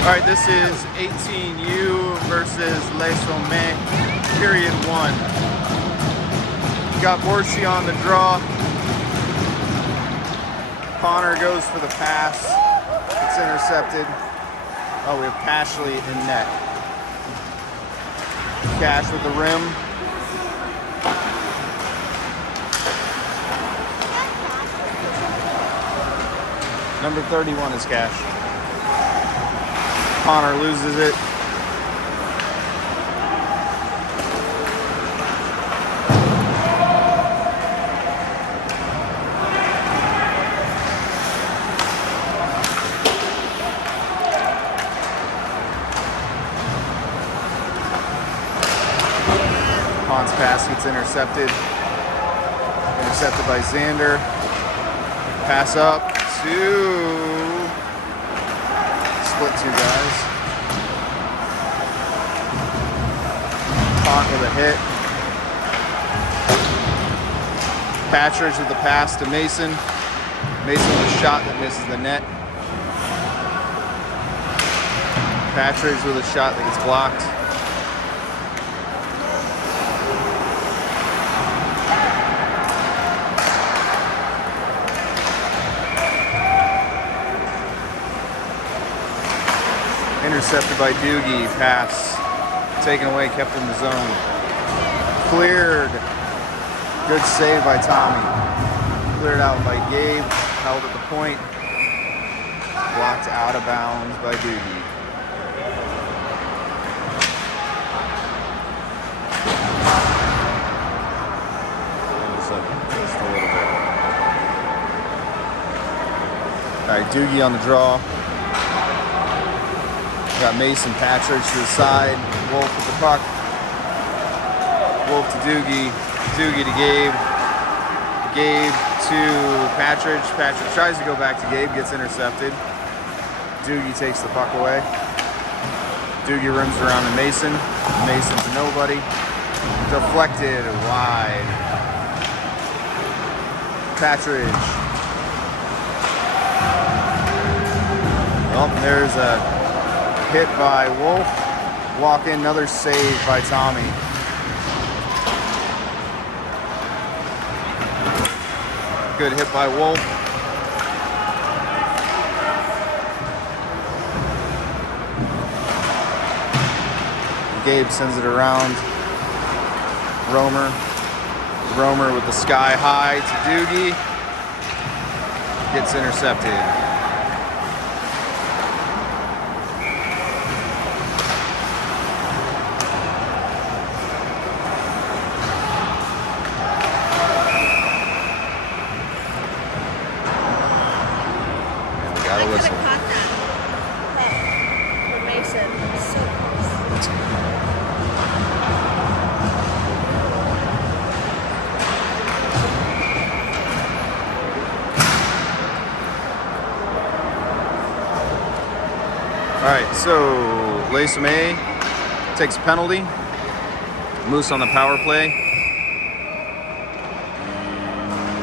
All right, this is 18U versus Les Sommet, period 1. Got Borshi on the draw. Connor goes for the pass. It's intercepted. Oh, we have Pashley in net. Cash with the rim. Number 31 is Cash. Connor loses it. Hahn's pass gets intercepted. Intercepted by Xander. Pass up to split two guys. Hahn with a hit. Patridge with the pass to Mason. Mason with a shot that misses the net. Patridge with a shot that gets blocked. Intercepted by Doogie, pass, taken away, kept in the zone. Cleared, good save by Tommy. Cleared out by Gabe, held at the point. Blocked out of bounds by Doogie. Just a little bit. All right, Doogie on the draw. Got Mason Patridge to the side. Wolf with the puck. Wolf to Doogie. Doogie to Gabe. Gabe to Patridge. Patridge tries to go back to Gabe. Gets intercepted. Doogie takes the puck away. Doogie rims around to Mason. Mason to nobody. Deflected wide. Patridge. Well, there's a hit by Wolf. Walk in, another save by Tommy. Good hit by Wolf. Gabe sends it around. Romer with the sky high to Doogie. Gets intercepted. I could have caught that. For Mason. So close. All right, so Les Sommet takes a penalty. Moose on the power play.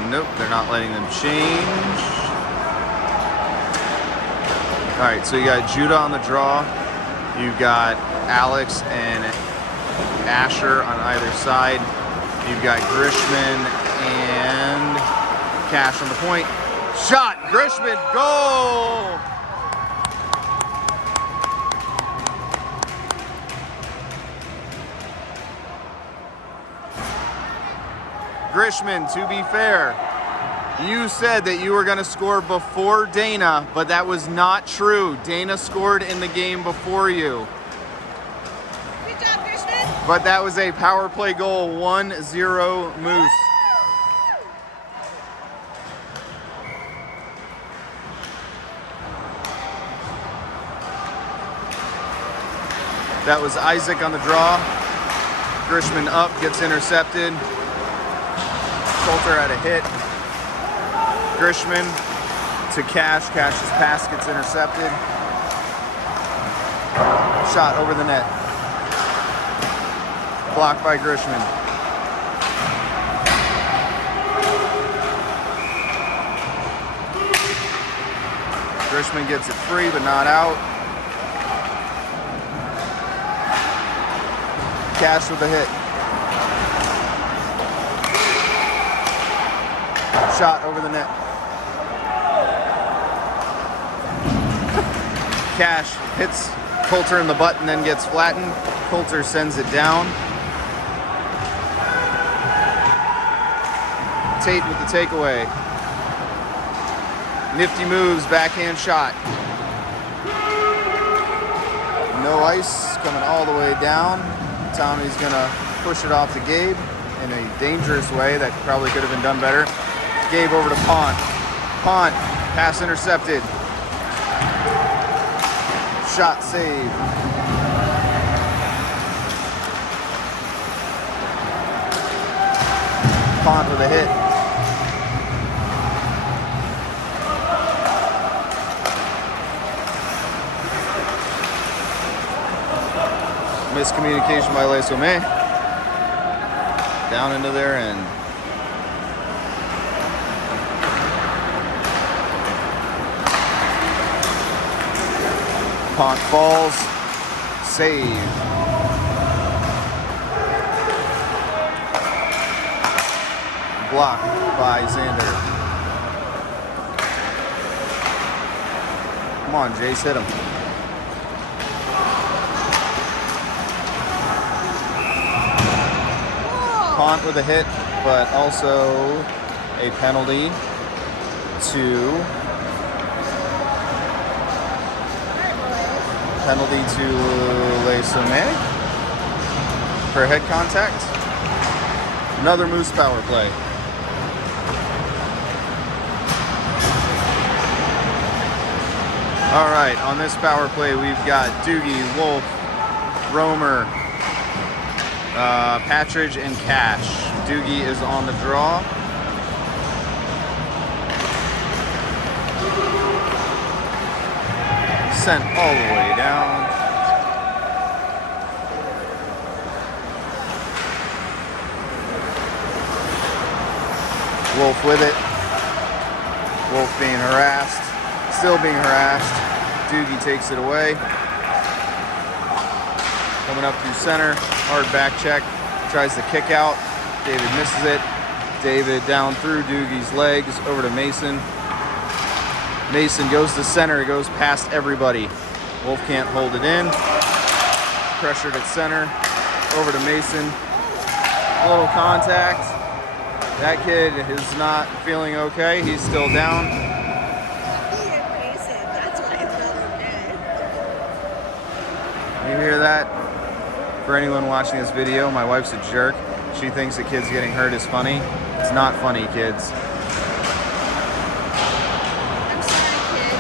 Nope, they're not letting them change. All right, so you got Judah on the draw. You've got Alex and Asher on either side. You've got Grishman and Cash on the point. Shot, Grishman, goal! Grishman, to be fair, you said that you were going to score before Dana, but that was not true. Dana scored in the game before you. Good job, Grishman. But that was a power play goal, 1-0 Moose. That was Isaac on the draw. Grishman up, gets intercepted. Coulter had a hit. Grishman to Cash. Cash's pass gets intercepted. Shot over the net. Blocked by Grishman. Grishman gets it free, but not out. Cash with a hit. Shot over the net. Cash hits Coulter in the butt and then gets flattened. Coulter sends it down. Tate with the takeaway. Nifty moves, backhand shot. No ice, coming all the way down. Tommy's gonna push it off to Gabe in a dangerous way that probably could have been done better. Gabe over to Pont. Pont, pass intercepted. Shot saved. Pont with a hit. Miscommunication by Le Sommet. Down into their end. Pont falls. Save. Blocked by Xander. Come on, Jace, hit him. Pont with a hit, but also a penalty to Le Sommet for head contact. Another Moose power play. All right, on this power play, we've got Doogie, Wolf, Romer, Patridge, and Cash. Doogie is on the draw. Sent all the way down. Wolf with it. Wolf being harassed. Still being harassed. Doogie takes it away. Coming up through center. Hard back check. Tries to kick out. David misses it. David down through Doogie's legs. Over to Mason. Mason goes to center. He goes past everybody. Wolf can't hold it in. Pressured at center. Over to Mason. A little contact. That kid is not feeling okay. He's still down. You hear that? For anyone watching this video, my wife's a jerk. She thinks the kids getting hurt is funny. It's not funny, kids. I'm sorry, kid.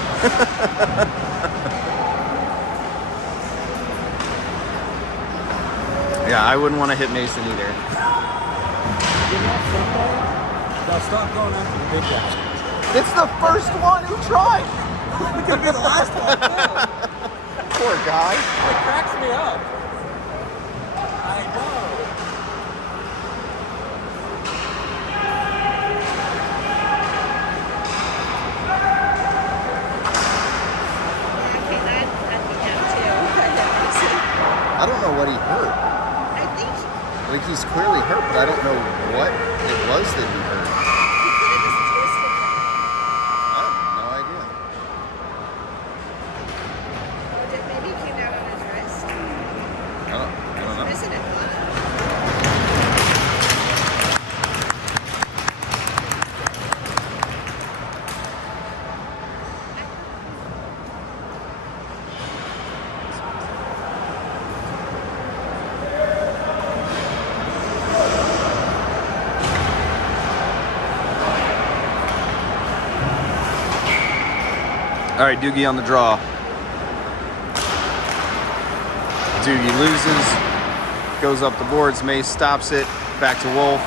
Yeah, I wouldn't want to hit Mason either. Now stop going after the big guys. It's the first one who tried. It could be the last one, too. Poor guy. It cracks me up. I know. I don't know what he hurt. I think Like, he's clearly hurt, but I don't know what it was that he hurt. he could have just twisted it. I have no idea. Or did maybe he came down on his wrist? I don't know. Missing it blood. All right, Doogie on the draw. Doogie loses, goes up the boards. Mace stops it. Back to Wolf.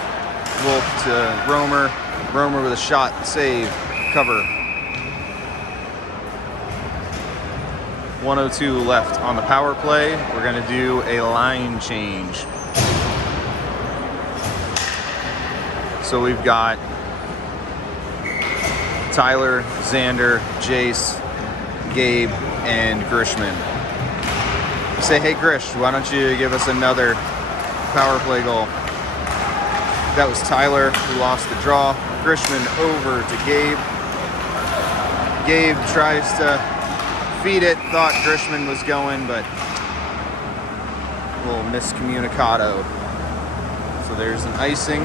Wolf to Romer. Romer with a shot, save, cover. 1:02 left on the power play. We're gonna do a line change. So we've got Tyler, Xander, Jace, Gabe, and Grishman. Say, hey Grish, why don't you give us another power play goal. That was Tyler who lost the draw. Grishman over to Gabe. Gabe tries to feed it. Thought Grishman was going, but a little miscommunicado. So there's an icing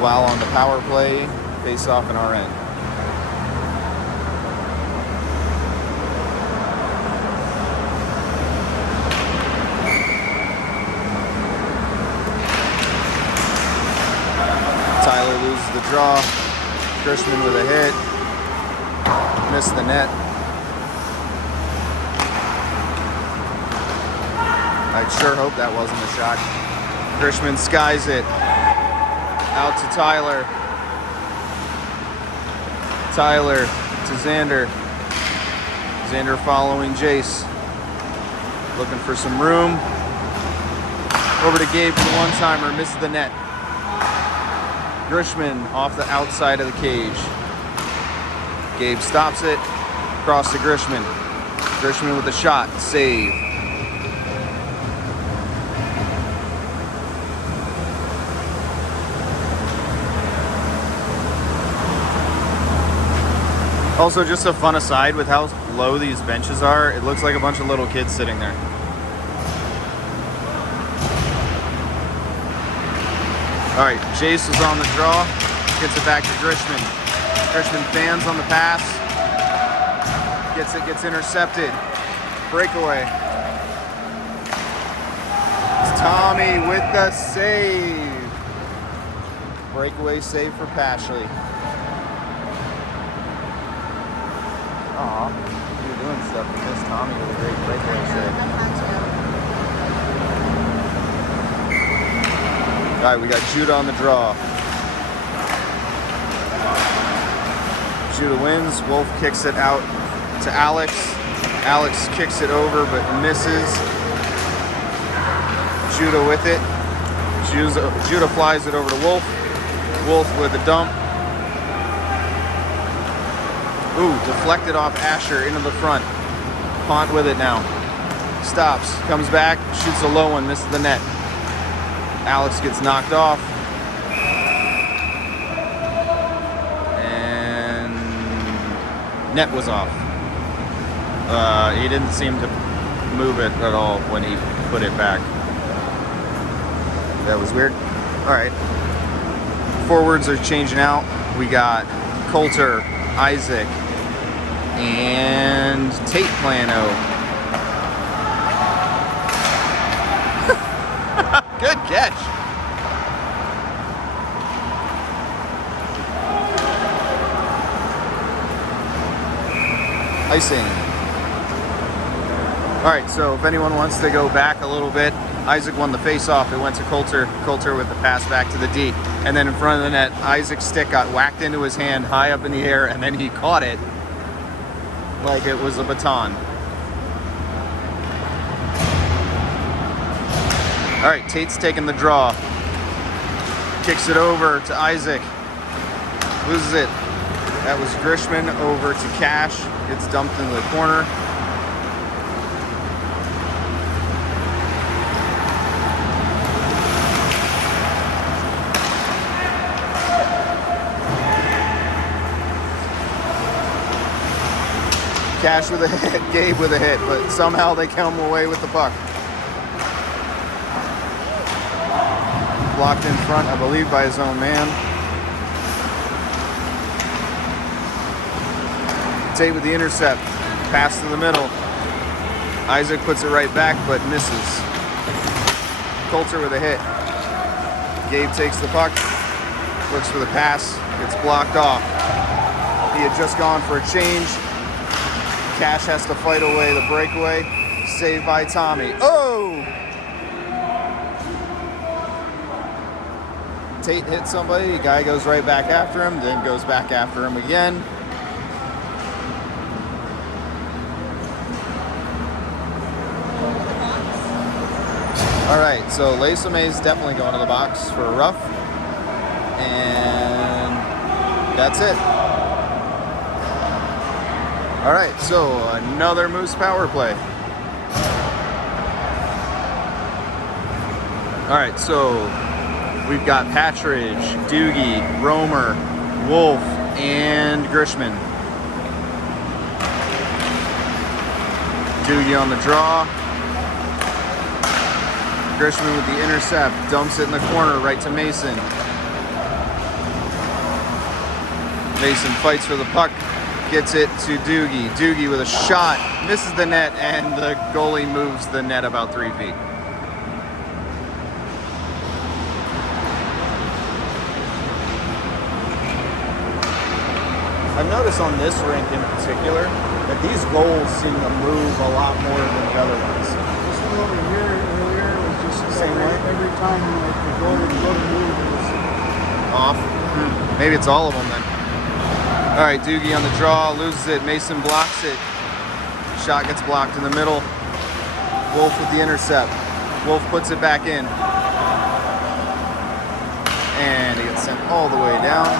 while on the power play. Face off in our end. Tyler loses the draw. Grishman with a hit. Missed the net. I sure hope that wasn't a shot. Grishman skies it. Out to Tyler. Tyler to Xander. Xander following Jace. Looking for some room. Over to Gabe for the one-timer. Misses the net. Grishman off the outside of the cage. Gabe stops it. Cross to Grishman. Grishman with a shot. Save. Also, just a fun aside with how low these benches are, it looks like a bunch of little kids sitting there. All right, Jace was on the draw, gets it back to Grishman. Grishman fans on the pass, gets intercepted. Breakaway. It's Tommy with the save. Breakaway save for Pashley. Aw, you're doing stuff. We missed Tommy with a great breakaway save. All right, we got Judah on the draw. Judah wins. Wolf kicks it out to Alex. Alex kicks it over but misses. Judah with it. Judah flies it over to Wolf. Wolf with a dump. Ooh, deflected off Asher into the front. Pont with it now. Stops, comes back, shoots a low one, misses the net. Alex gets knocked off. And net was off. He didn't seem to move it at all when he put it back. That was weird. All right. Forwards are changing out. We got Coulter, Isaac, and Tate Plano. Good catch. Icing. All right, so if anyone wants to go back a little bit, Isaac won the face-off. It went to Coulter. Coulter with the pass back to the D. And then in front of the net, Isaac's stick got whacked into his hand high up in the air, and then he caught it like it was a baton. All right, Tate's taking the draw. Kicks it over to Isaac. Loses it. That was Grishman over to Cash. Gets dumped into the corner. Cash with a hit, Gabe with a hit, but somehow they come away with the puck. Blocked in front, I believe, by his own man. Tate with the intercept. Pass to the middle. Isaac puts it right back, but misses. Coulter with a hit. Gabe takes the puck. Looks for the pass. Gets blocked off. He had just gone for a change. Cash has to fight away the breakaway. Saved by Tommy. Oh! Tate hits somebody. The guy goes right back after him, then goes back after him again. All right, so Lesome is definitely going to the box for a rough. And that's it. All right, so another Moose power play. All right, so we've got Patridge, Doogie, Romer, Wolf, and Grishman. Doogie on the draw. Grishman with the intercept, dumps it in the corner right to Mason. Mason fights for the puck, gets it to Doogie. Doogie with a shot, misses the net, and the goalie moves the net about 3 feet. I've noticed on this rink in particular that these goals seem to move a lot more than the other ones. This one over here earlier was just Same way? every time like the goalie would go to move, it was Off. Maybe it's all of them then. All right, Doogie on the draw, loses it. Mason blocks it. Shot gets blocked in the middle. Wolf with the intercept. Wolf puts it back in. And he gets sent all the way down.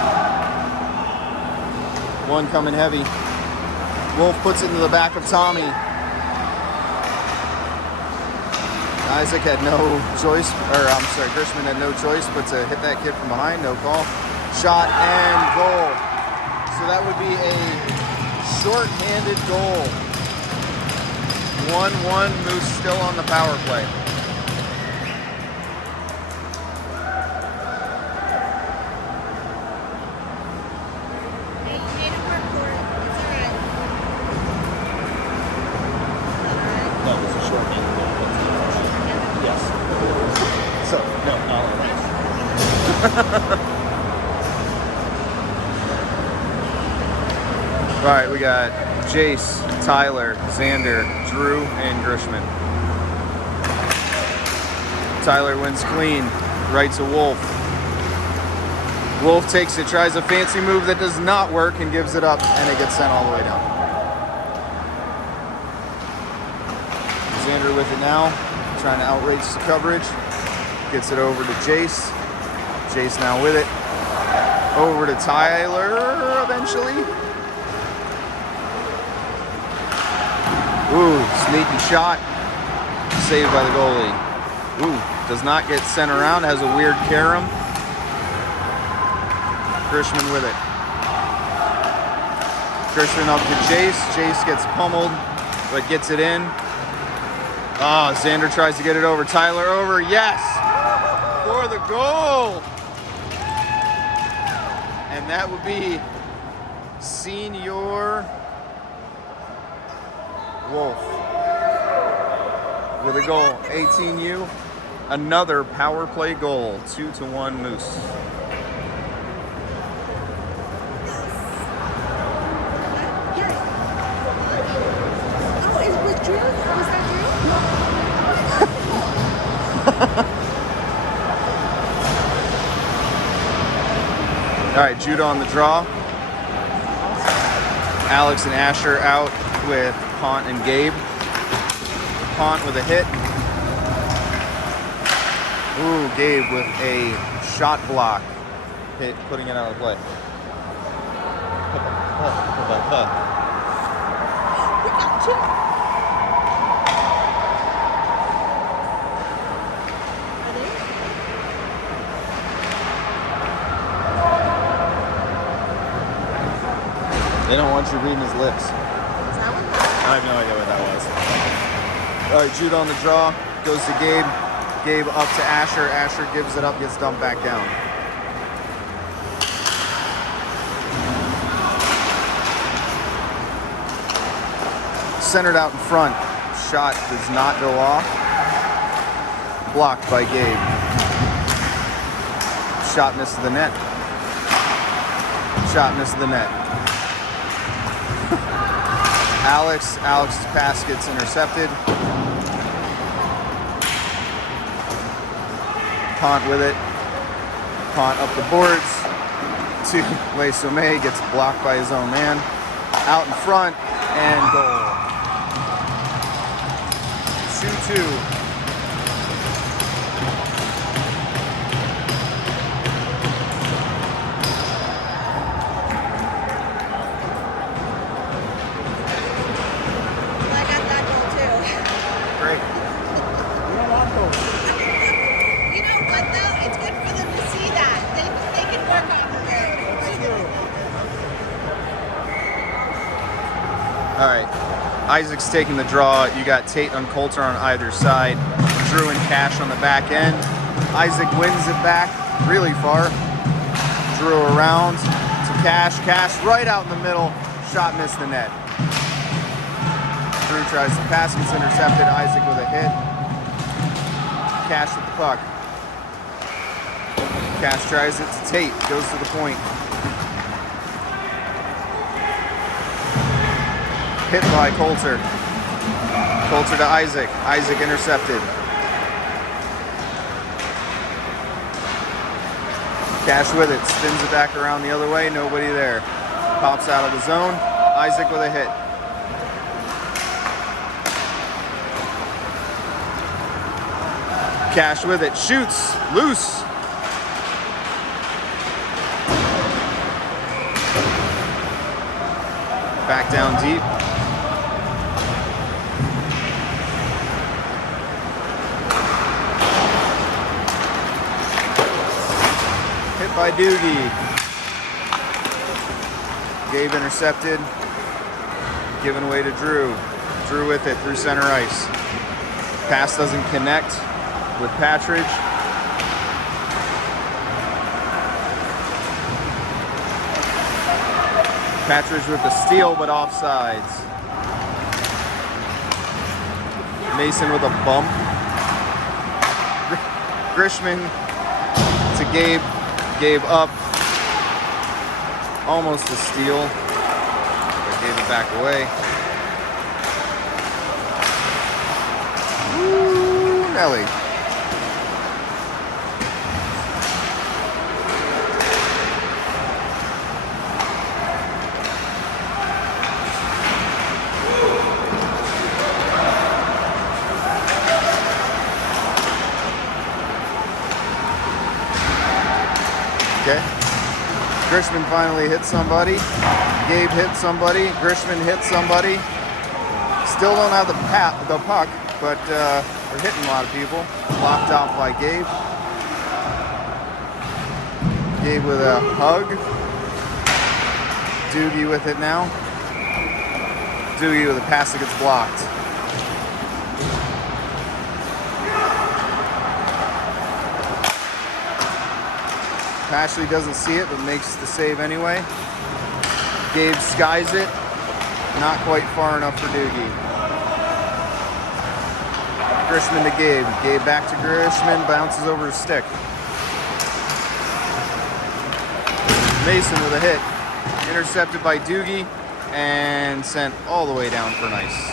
One coming heavy. Wolf puts it into the back of Tommy. Isaac had no choice, Grishman had no choice but to hit that kid from behind, no call. Shot and goal. So that would be a short-handed goal. 1-1, Moose still on the power play. Hey, you made it work for it. It's alright. No, it's a short game. Yes. So, no, not all right. All right, we got Jace, Tyler, Xander, Drew, and Grishman. Tyler wins clean, right to Wolf. Wolf takes it, tries a fancy move that does not work and gives it up, and it gets sent all the way down. Xander with it now, trying to outrace the coverage. Gets it over to Jace. Jace now with it. Over to Tyler eventually. Ooh, sneaky shot. Saved by the goalie. Ooh, does not get sent around. Has a weird carom. Grishman with it. Grishman up to Jace. Jace gets pummeled, but gets it in. Ah, Xander tries to get it over. Tyler over. Yes! For the goal! And that would be Senior Wolf with a goal. 18U. Another power play goal. 2-1 Moose. Oh, it was Drew? Was that All right, Judah on the draw. Alex and Asher out with Pont and Gabe. Pont with a hit. Ooh, Gabe with a shot block. Hit, putting it out of play. We got two. Are they? They don't want you reading his lips. Is that one? I have no idea what that was. All right, Judah on the draw. Goes to Gabe. Gabe up to Asher. Asher gives it up, gets dumped back down. Centered out in front. Shot does not go off. Blocked by Gabe. Shot misses the net. Shot misses the net. Alex's pass gets intercepted. Pont with it. Pont up the boards. To Sommet, gets blocked by his own man. Out in front and goal. 2-2. I got that goal too. Great. we don't want those. You Isaac's taking the draw. You got Tate and Coulter on either side. Drew and Cash on the back end. Isaac wins it back really far. Drew around to Cash. Cash right out in the middle. Shot missed the net. Drew tries to pass, gets intercepted. Isaac with a hit. Cash with the puck. Cash tries it to Tate. Goes to the point. Hit by Coulter. Coulter to Isaac. Isaac intercepted. Cash with it. Spins it back around the other way. Nobody there. Pops out of the zone. Isaac with a hit. Cash with it. Shoots. Loose. Back down deep. Hit by Doogie. Gabe intercepted. Given away to Drew. Drew with it through center ice. Pass doesn't connect with Patridge. Patridge with the steal, but offsides. Mason with a bump. Grishman to Gabe. Gabe up. Almost a steal. But gave it back away. Woo, Nelly. Okay. Grishman finally hit somebody. Gabe hit somebody. Grishman hit somebody. Still don't have the puck, but we're hitting a lot of people. Blocked off by Gabe. Gabe with a hug. Doogie with it now. Doogie with a pass that gets blocked. Ashley doesn't see it, but makes the save anyway. Gabe skies it. Not quite far enough for Doogie. Grishman to Gabe. Gabe back to Grishman. Bounces over his stick. Mason with a hit. Intercepted by Doogie and sent all the way down for an ice.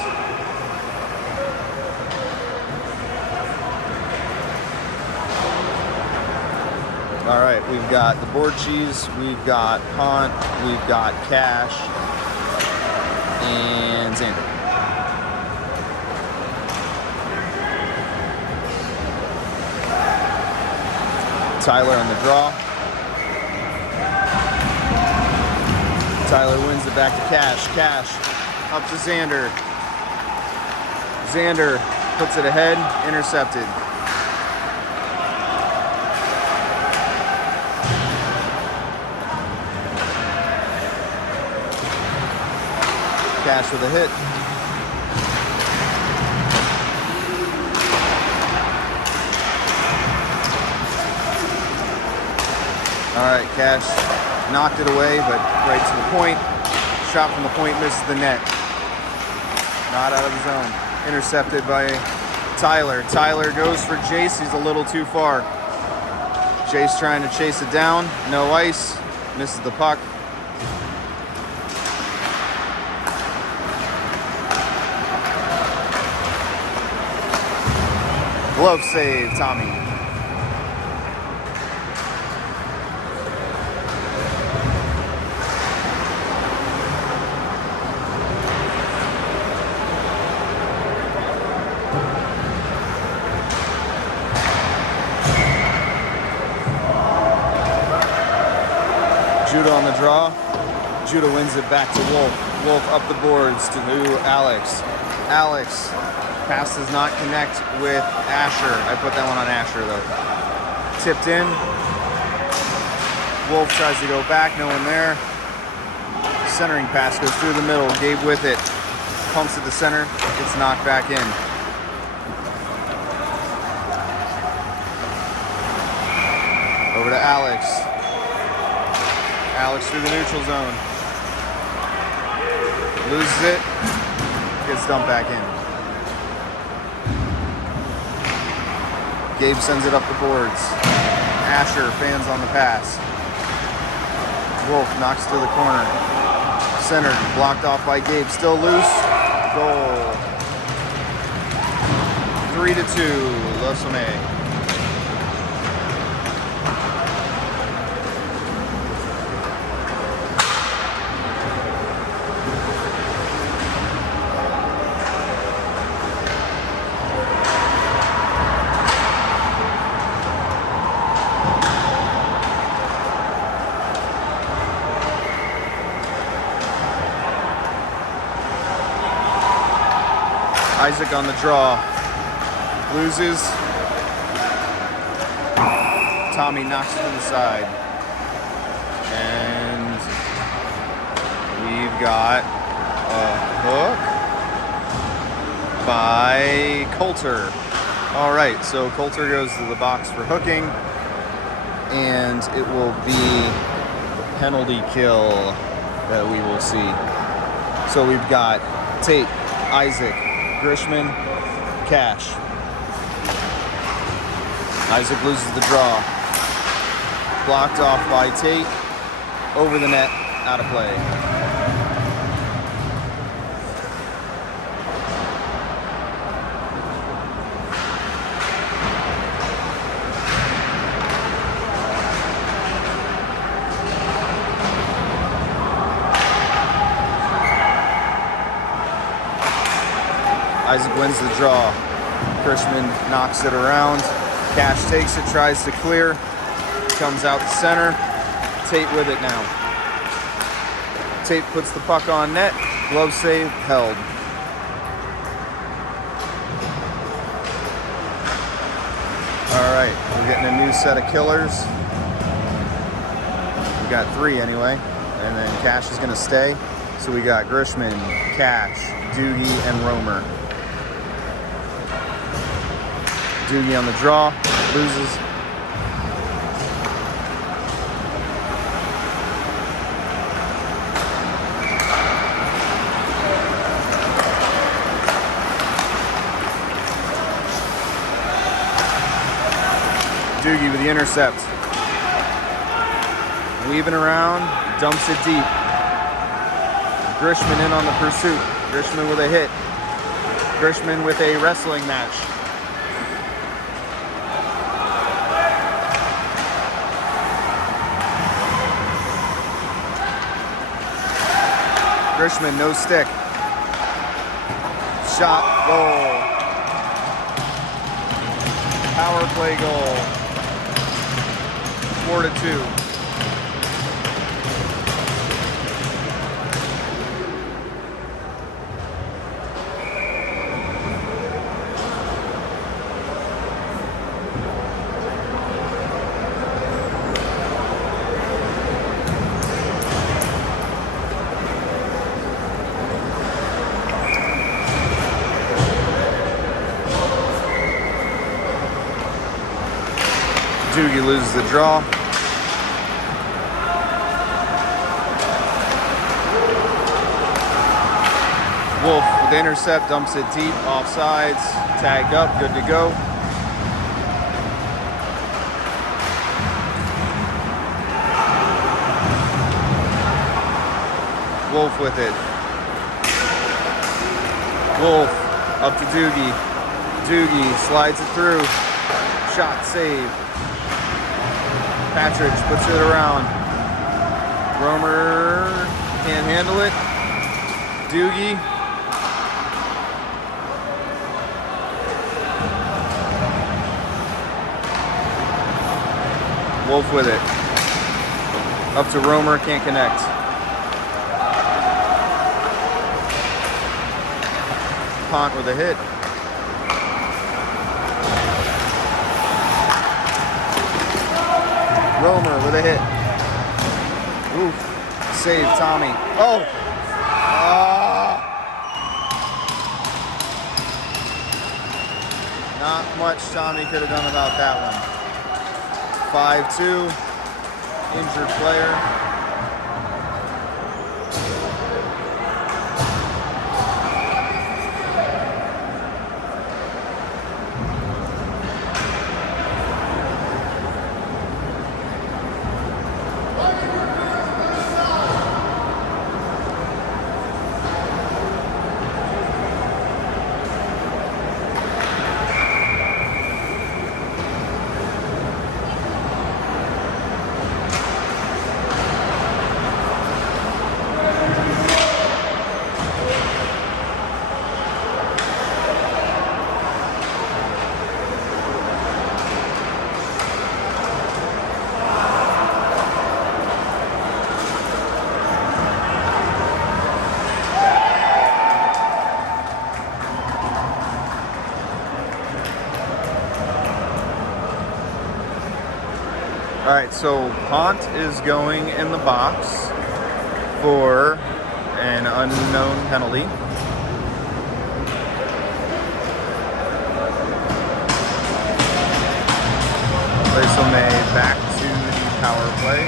All right, we've got the board cheese, we've got Hunt, we've got Cash, and Xander. Tyler on the draw. Tyler wins it back to Cash. Cash up to Xander. Xander puts it ahead, intercepted. Cash with a hit. All right, Cash knocked it away, but right to the point. Shot from the point, misses the net. Not out of the zone. Intercepted by Tyler. Tyler goes for Jace. He's a little too far. Jace trying to chase it down. No ice. Misses the puck. Glove save, Tommy. Judah on the draw. Judah wins it back to Wolf. Wolf up the boards to Alex. Alex. Pass does not connect with Asher. I put that one on Asher though. Tipped in. Wolf tries to go back, no one there. Centering pass goes through the middle. Gabe with it. pumps it to center, gets knocked back in. Over to Alex. Alex through the neutral zone. Loses it, gets dumped back in. Gabe sends it up the boards. Asher fans on the pass. Wolf knocks to the corner. Centered, blocked off by Gabe, still loose. Goal. 3-2, Le Sommet. Isaac on the draw. Loses. Tommy knocks it to the side. And we've got a hook by Coulter. All right, so Coulter goes to the box for hooking. And it will be the penalty kill that we will see. So we've got Tate, Isaac, Grishman, Cash. Isaac loses the draw. Blocked off by Tate. Over the net, out of play. Isaac wins the draw. Grishman knocks it around. Cash takes it, tries to clear. Comes out the center. Tate with it now. Tate puts the puck on net. Glove save, held. All right, we're getting a new set of killers. We got 3 anyway. And then Cash is gonna stay. So we got Grishman, Cash, Doogie, and Romer. Doogie on the draw, loses. Doogie with the intercept. Weaving around, dumps it deep. Grishman in on the pursuit. Grishman with a hit. Grishman with a wrestling match. Grishman, no stick. Shot, goal. Power play goal. 4-2. Doogie loses the draw. Wolf with the intercept, dumps it deep, offsides, tagged up, good to go. Wolf with it. Wolf up to Doogie. Doogie slides it through. Shot save. Patridge puts it around. Romer can't handle it. Doogie. Wolf with it. Up to Romer, can't connect. Pont with a hit. Romer with a hit. Oof. Save Tommy. Oh! Not much Tommy could have done about that one. 5-2, injured player. All right, so Pont is going in the box for an unknown penalty. Sommet back to the power play.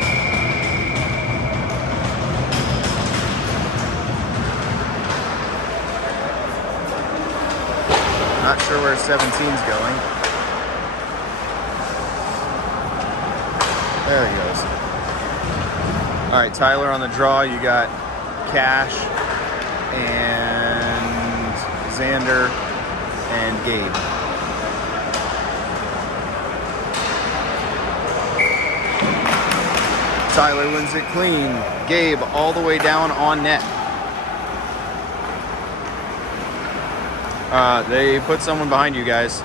Not sure where 17's going. There he goes. All right, Tyler on the draw. You got Cash and Xander and Gabe. Tyler wins it clean. Gabe all the way down on net. They put someone behind you guys.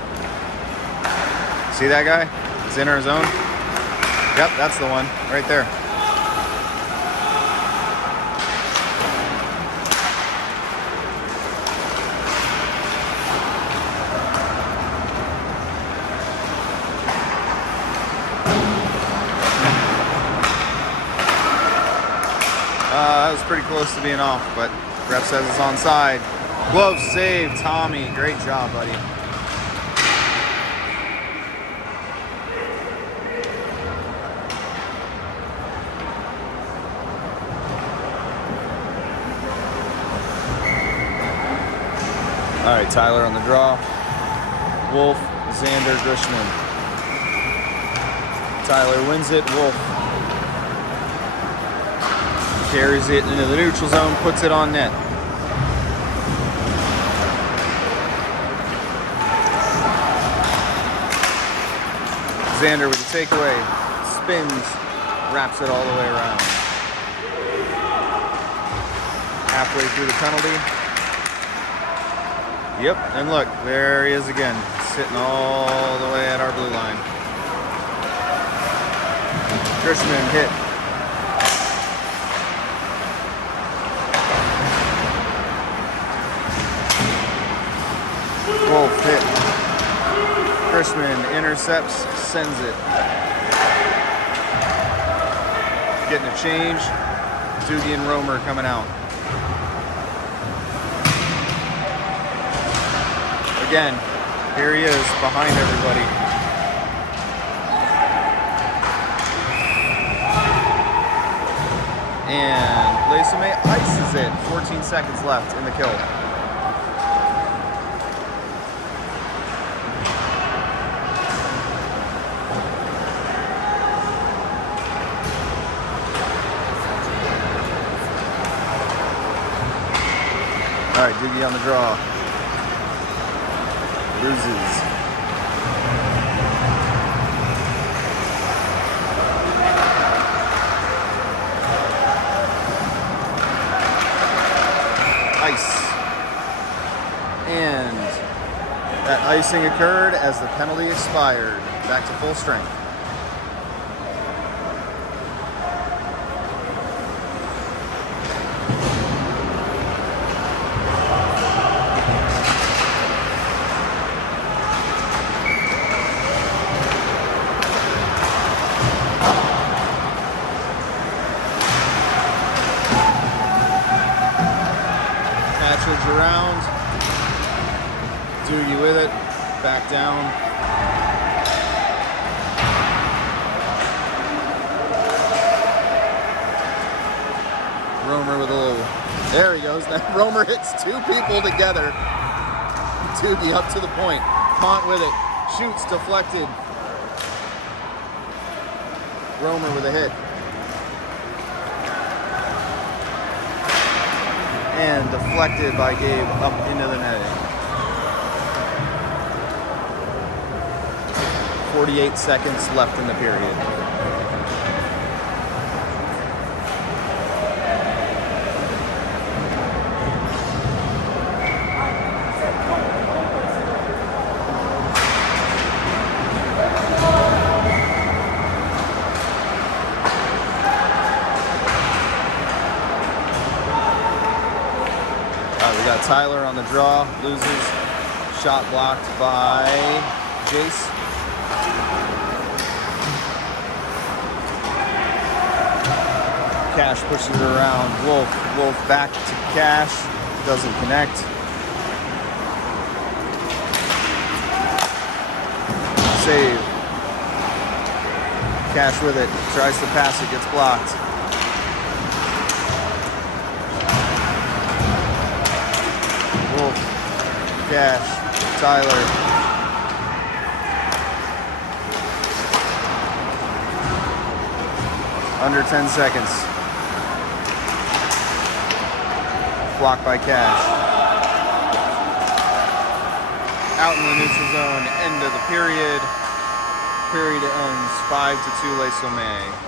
See that guy? He's in our zone. Yep, that's the one right there. That was pretty close to being off, but ref says it's onside. Glove save, Tommy. Great job, buddy. All right, Tyler on the draw. Wolf, Xander, Grishman. Tyler wins it. Wolf carries it into the neutral zone, puts it on net. Xander with the takeaway, spins, wraps it all the way around. Halfway through the penalty. Yep, and look, there he is again, sitting all the way at our blue line. Grishman hit. Wolf hit. Grishman intercepts, sends it. Getting a change. Doogie and Romer coming out. Again, here he is behind everybody. And Sommet ices it. 14 seconds left in the kill. All right, Doogie on the draw. Loses. Ice. And that icing occurred as the penalty expired. Back to full strength. Around. Doogie with it. Back down. Romer with a little, there he goes. That Romer hits two people together. Doogie up to the point. Pont with it. Shoots, deflected. Romer with a hit. And deflected by Gabe up into the netting. 48 seconds left in the period. We got Tyler on the draw, loses. Shot blocked by Jace. Cash pushes it around. Wolf back to Cash. Doesn't connect. Save. Cash with it. Tries to pass it, gets blocked. Wolf, Cash, Tyler. Under 10 seconds. Blocked by Cash. Out in the neutral zone, end of the period. Period ends 5-2 Les Sommet.